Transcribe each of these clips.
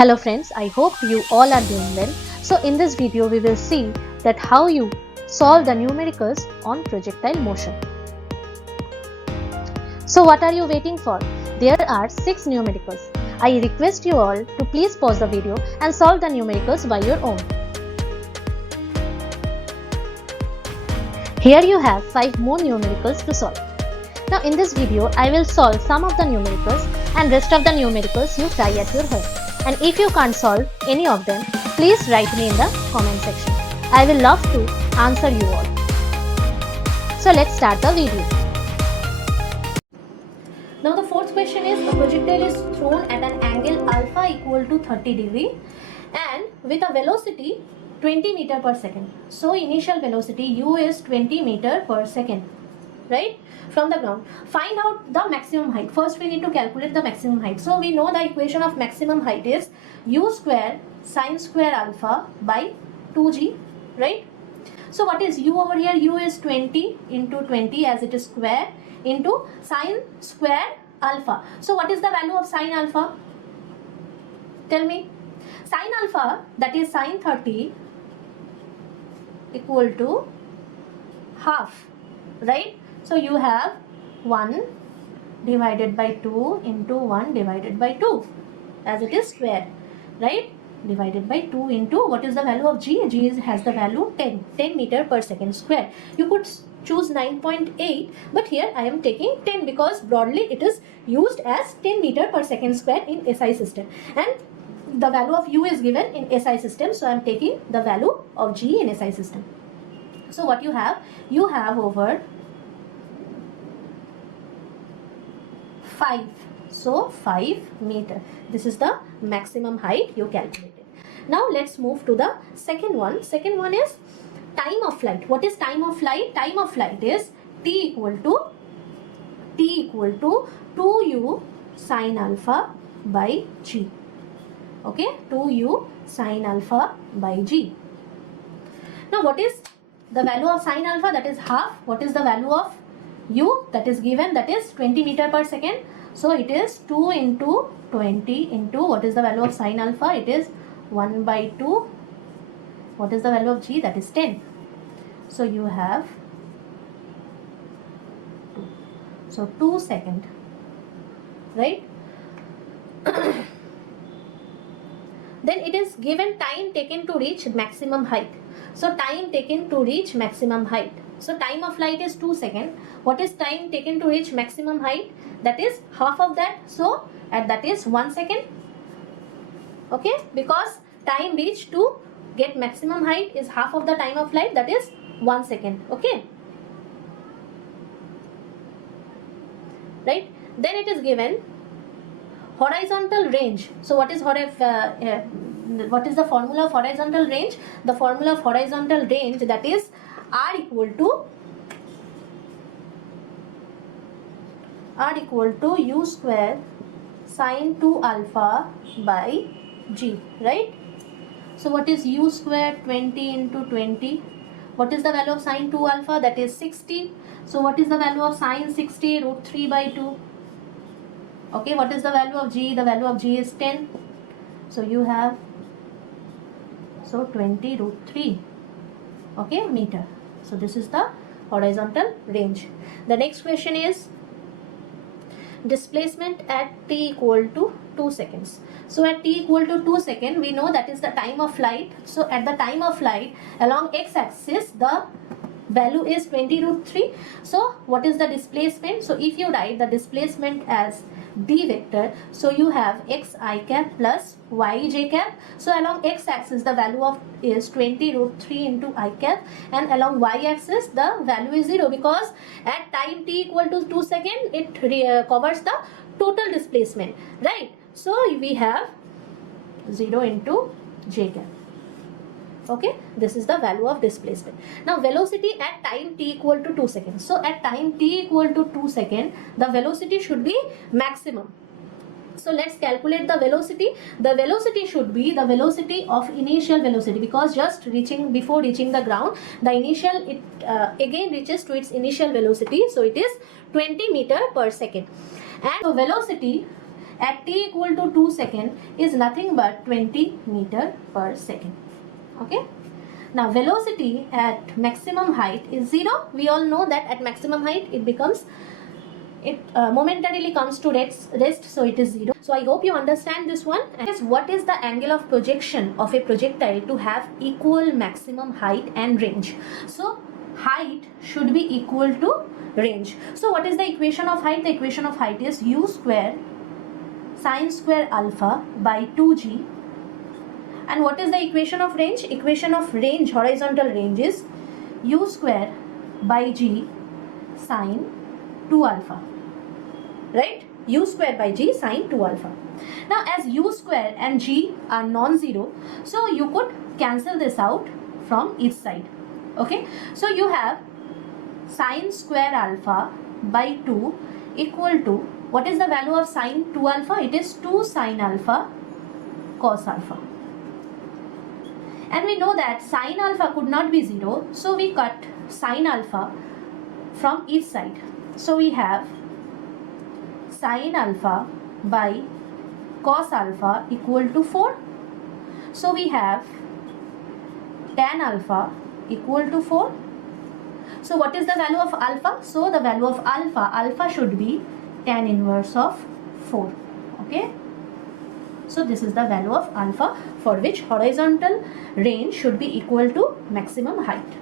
Hello friends, I hope you all are doing well. So in this video we will see that how you solve the numericals on projectile motion. So what are you waiting for? There are 6 numericals. I request you all to please pause the video and solve the numericals by your own. Here you have 5 more numericals to solve. Now in this video I will solve some of the numericals and rest of the numericals you try at your home. And if you can't solve any of them, please write me in the comment section. I will love to answer you all. So let's start the video. Now the fourth question is, a projectile is thrown at an angle alpha equal to 30 degree and with a velocity 20 meter per second. So initial velocity u is 20 meter per second, right, from the ground. Find out the maximum height. First we need to calculate the maximum height. So we know the equation of maximum height is u square sine square alpha by 2g, right? So what is u over here? U is 20 into 20 as it is square into sine square alpha. So what is the value of sine alpha? Tell me. Sine alpha, that is sine 30, equal to half, right? So you have 1 divided by 2 into 1 divided by 2 as it is square, right? Divided by 2 into, what is the value of g? G has the value 10 meter per second square. You could choose 9.8, but here I am taking 10 because broadly it is used as 10 meter per second square in SI system, and the value of u is given in SI system, so I am taking the value of g in SI system. So what you have over 5, so 5 meter. This is the maximum height you calculated. Now let's move to the second one. Second one is time of flight. What is time of flight? Time of flight is t equal to 2u sine alpha by g. Okay, 2u sine alpha by g. Now what is the value of sine alpha? That is half. What is the value of u? That is given, that is 20 meter per second. So it is 2 into 20 into, what is the value of sine alpha? It is 1 by 2. What is the value of g? That is 10. So you have 2. So 2 seconds, right? Then it is given time taken to reach maximum height. So time taken to reach maximum height. So time of flight is 2 seconds. What is time taken to reach maximum height? That is half of that. So that is 1 second. Okay, because time reached to get maximum height is half of the time of flight, that is 1 second. Okay, right? Then it is given horizontal range. So what is the formula of horizontal range? The formula of horizontal range, that is r equal to u square sine 2 alpha by g, right? So what is u square? 20 into 20. What is the value of sine 2 alpha? That is 60. So what is the value of sine 60? Root 3 by 2. Okay, what is the value of g? The value of g is 10. So you have 20 root 3, okay, meter. So this is the horizontal range. The next question is displacement at t equal to 2 seconds. So at t equal to 2 seconds, we know that is the time of flight. So at the time of flight, along x-axis, the value is 20 root 3. So what is the displacement? So if you write the displacement as d vector, so you have x I cap plus y j cap. So along x axis the value of is 20 root 3 into I cap, and along y axis the value is 0 because at time t equal to 2 seconds it covers the total displacement, right? So we have 0 into j cap. Okay, this is the value of displacement. Now velocity at time t equal to 2 seconds. So at time t equal to 2 seconds, the velocity should be maximum. So let's calculate the velocity. The velocity should be the velocity of initial velocity, because just before reaching the ground, the initial again reaches to its initial velocity. So it is 20 meter per second. And so velocity at t equal to 2 second is nothing but 20 meter per second. Okay. Now velocity at maximum height is 0. We all know that at maximum height it momentarily comes to rest, so it is 0. So I hope you understand this one. And what is the angle of projection of a projectile to have equal maximum height and range? So height should be equal to range. So what is the equation of height? The equation of height is u square sine square alpha by 2g. And what is the equation of range? Equation of range, horizontal range, is u square by g sine 2 alpha. Right? U square by g sine 2 alpha. Now as u square and g are non-zero, so you could cancel this out from each side. Okay? So you have sine square alpha by 2 equal to, what is the value of sine 2 alpha? It is 2 sine alpha cos alpha. And we know that sine alpha could not be 0, so we cut sine alpha from each side. So we have sine alpha by cos alpha equal to 4. So we have tan alpha equal to 4. So what is the value of alpha? So the value of alpha should be tan inverse of 4. Okay. So this is the value of alpha for which horizontal range should be equal to maximum height.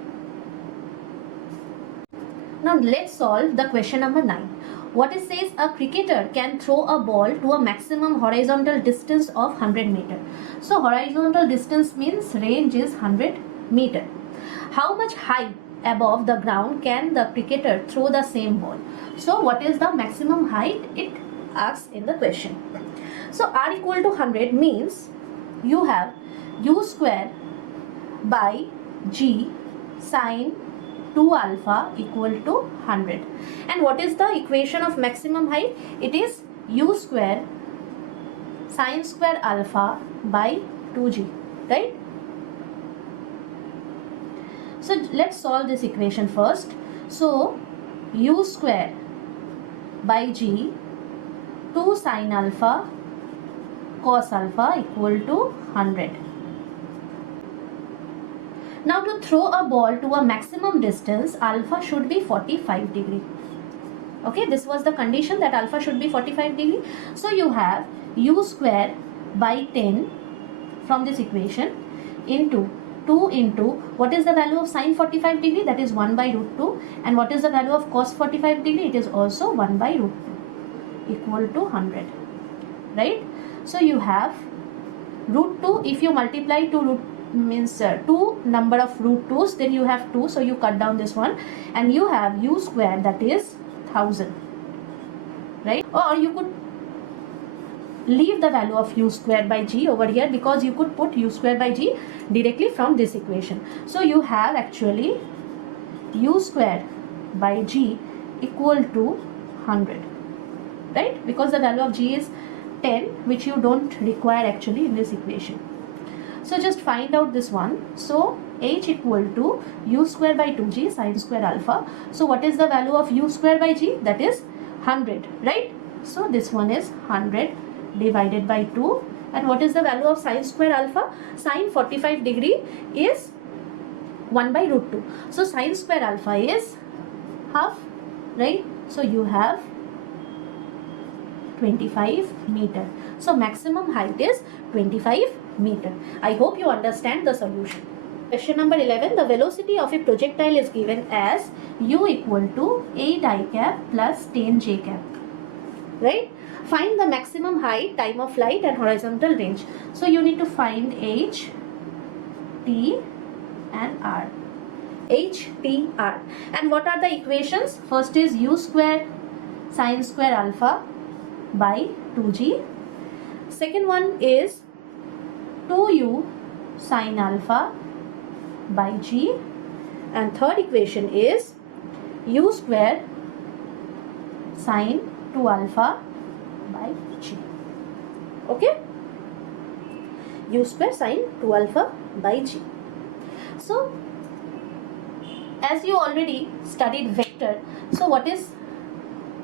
Now let's solve the question number 9. What it says, a cricketer can throw a ball to a maximum horizontal distance of 100 meter. So horizontal distance means range is 100 meter. How much height above the ground can the cricketer throw the same ball? So what is the maximum height? It asks in the question. So r equal to 100 means you have u square by g sine 2 alpha equal to 100. And what is the equation of maximum height? It is u square sine square alpha by 2g, right? So let's solve this equation first. So u square by g 2 sine alpha cos alpha equal to 100. Now to throw a ball to a maximum distance, alpha should be 45 degree. Okay, this was the condition that alpha should be 45 degree. So you have u square by 10 from this equation into 2 into, what is the value of sine 45 degree? That is 1 by root 2. And what is the value of cos 45 degree? It is also 1 by root 2 equal to 100. Right? So you have root 2, if you multiply 2 root means 2 number of root 2's, then you have 2, so you cut down this one and you have u square, that is 1000, right? Or you could leave the value of u square by g over here, because you could put u square by g directly from this equation. So you have actually u square by g equal to 100, right? Because the value of g is 10, which you don't require actually in this equation. So just find out this one. So h equal to u square by 2g sine square alpha. So what is the value of u square by g? That is 100, right? So this one is 100 divided by 2. And what is the value of sine square alpha? Sine 45 degree is 1 by root 2. So sine square alpha is half, right? So you have 25 meter. So maximum height is 25 meter. I hope you understand the solution. Question number 11. The velocity of a projectile is given as u equal to 8 I cap plus 10 j cap. Right? Find the maximum height, time of flight and horizontal range. So you need to find h, t and r. H, t, r. And what are the equations? First is u square sine square alpha by 2g. Second one is 2u sine alpha by g. And third equation is u square sine 2 alpha by g. Okay? U square sine 2 alpha by g. So, as you already studied vector, so what is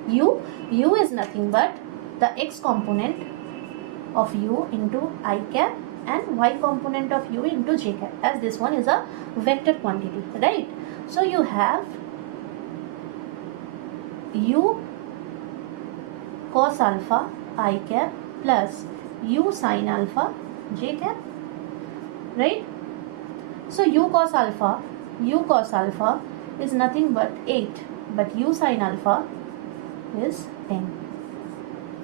u? U is nothing but the x component of u into I cap and y component of u into j cap, as this one is a vector quantity, right? So you have u cos alpha I cap plus u sin alpha j cap, right? So u cos alpha is nothing but 8, but u sin alpha is 10.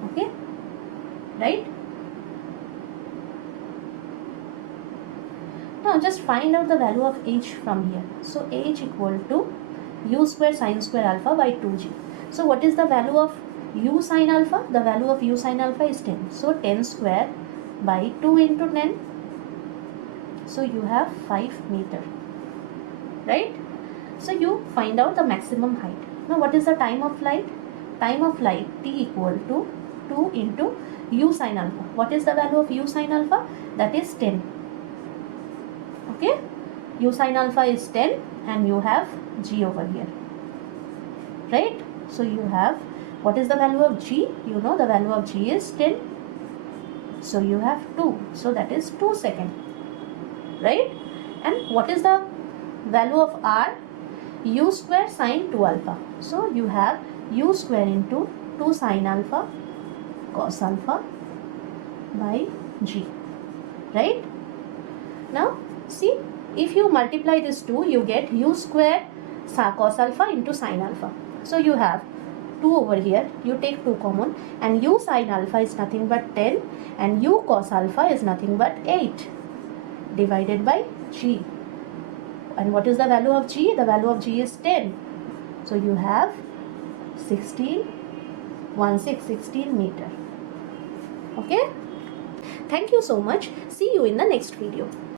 Okay, right? Now just find out the value of h from here. So h equal to u square sin square alpha by 2j. So what is the value of u sin alpha? The value of u sin alpha is 10. So 10 square by 2 into 10. So you have 5 meter, right? So you find out the maximum height. Now what is the time of flight? Time of flight t equal to 2 into u sin alpha. What is the value of u sin alpha? That is 10. Okay, u sin alpha is 10 and you have g over here, right? So you have, what is the value of g? You know the value of g is 10. So you have 2. So that is 2 seconds, right? And what is the value of r? U square sin 2 alpha. So you have u square into 2 sin alpha cos alpha by g, right? Now see, if you multiply this 2, you get u square cos alpha into sin alpha. So you have 2 over here, you take 2 common, and u sin alpha is nothing but 10 and u cos alpha is nothing but 8 divided by g. And what is the value of g? The value of g is 10. So you have 16 meter. Okay. Thank you so much. See you in the next video.